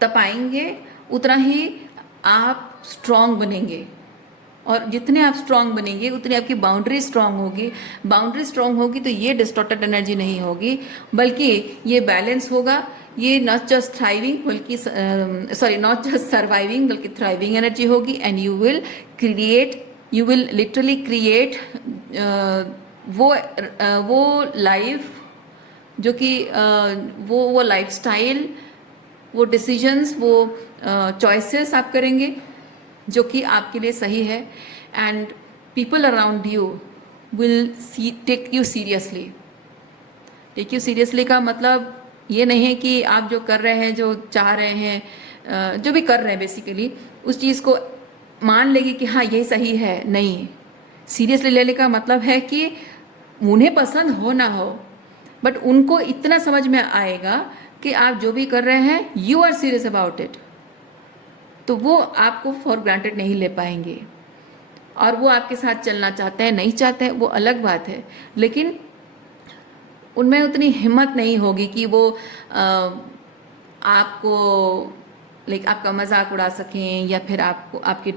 तपाएंगे, उतना ही आप स्ट्रॉन्ग बनेंगे। और जितने आप स्ट्रांग बनेंगे, उतनी आपकी बाउंड्री स्ट्रांग होगी। बाउंड्री स्ट्रांग होगी तो ये डिस्टॉर्टेड एनर्जी नहीं होगी, बल्कि ये बैलेंस होगा। ये नॉट जस्ट थ्राइविंग, बल्कि नॉट जस्ट सर्वाइविंग, बल्कि थ्राइविंग एनर्जी होगी। And you will literally create वो लाइफ जो कि वो लाइफस्टाइल, वो डिसीजंस, वो चॉइसेस आप करेंगे जो कि आपके लिए सही है। And people around you will take you seriously. Take you seriously का मतलब ये नहीं है कि आप जो कर रहे हैं, जो चाह रहे हैं, जो भी कर रहे हैं, बेसिकली उस चीज़ को मान लेगी कि हाँ ये सही है। नहीं, सीरियसली लेने का मतलब है कि उन्हें पसंद हो ना हो, बट उनको इतना समझ में आएगा कि आप जो भी कर रहे हैं, you are serious about it. तो वो आपको फॉर ग्रांटेड नहीं ले पाएंगे, और वो आपके साथ चलना चाहते हैं, नहीं चाहते हैं, वो अलग बात है, लेकिन उनमें उतनी हिम्मत नहीं होगी कि वो आपको आपका मजाक उड़ा सकें, या फिर आपको आपके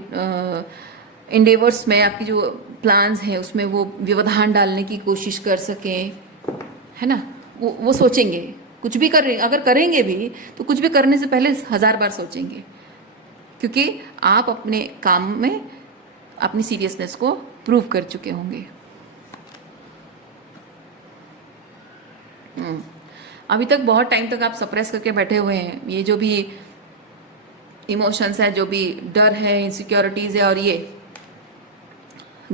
इंडेवर्स में, आपकी जो प्लान्स हैं उसमें वो व्यवधान डालने की कोशिश कर सकें, है ना। वो सोचेंगे, कुछ भी अगर करेंगे भी तो कुछ भी करने से पहले 1000 बार सोचेंगे, क्योंकि आप अपने काम में अपनी सीरियसनेस को प्रूव कर चुके होंगे। अभी तक बहुत टाइम तक आप सप्रेस करके बैठे हुए हैं, ये जो भी इमोशंस है, जो भी डर है, इनसिक्योरिटीज़ है, और ये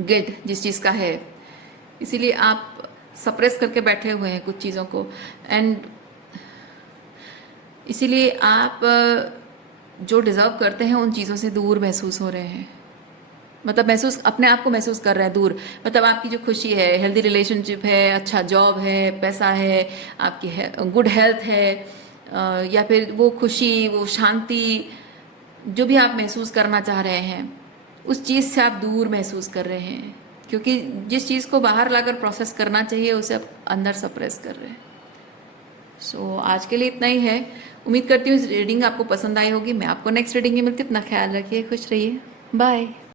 गिल्ट जिस चीज़ का है, इसीलिए आप सप्रेस करके बैठे हुए हैं कुछ चीज़ों को। एंड इसीलिए आप जो डिज़र्व करते हैं उन चीज़ों से दूर महसूस हो रहे हैं। मतलब महसूस अपने आप को महसूस कर रहे हैं दूर। मतलब आपकी जो खुशी है, हेल्दी रिलेशनशिप है, अच्छा जॉब है, पैसा है, आपकी गुड हेल्थ है, या फिर वो खुशी, वो शांति, जो भी आप महसूस करना चाह रहे हैं, उस चीज़ से आप दूर महसूस कर रहे हैं, क्योंकि जिस चीज़ को बाहर लाकर प्रोसेस करना चाहिए उसे आप अंदर सप्रेस कर रहे हैं। आज के लिए इतना ही है। उम्मीद करती हूँ इस रीडिंग आपको पसंद आई होगी। मैं आपको नेक्स्ट रीडिंग में मिलती हूँ। अपना ख्याल रखिए, खुश रहिए, बाय।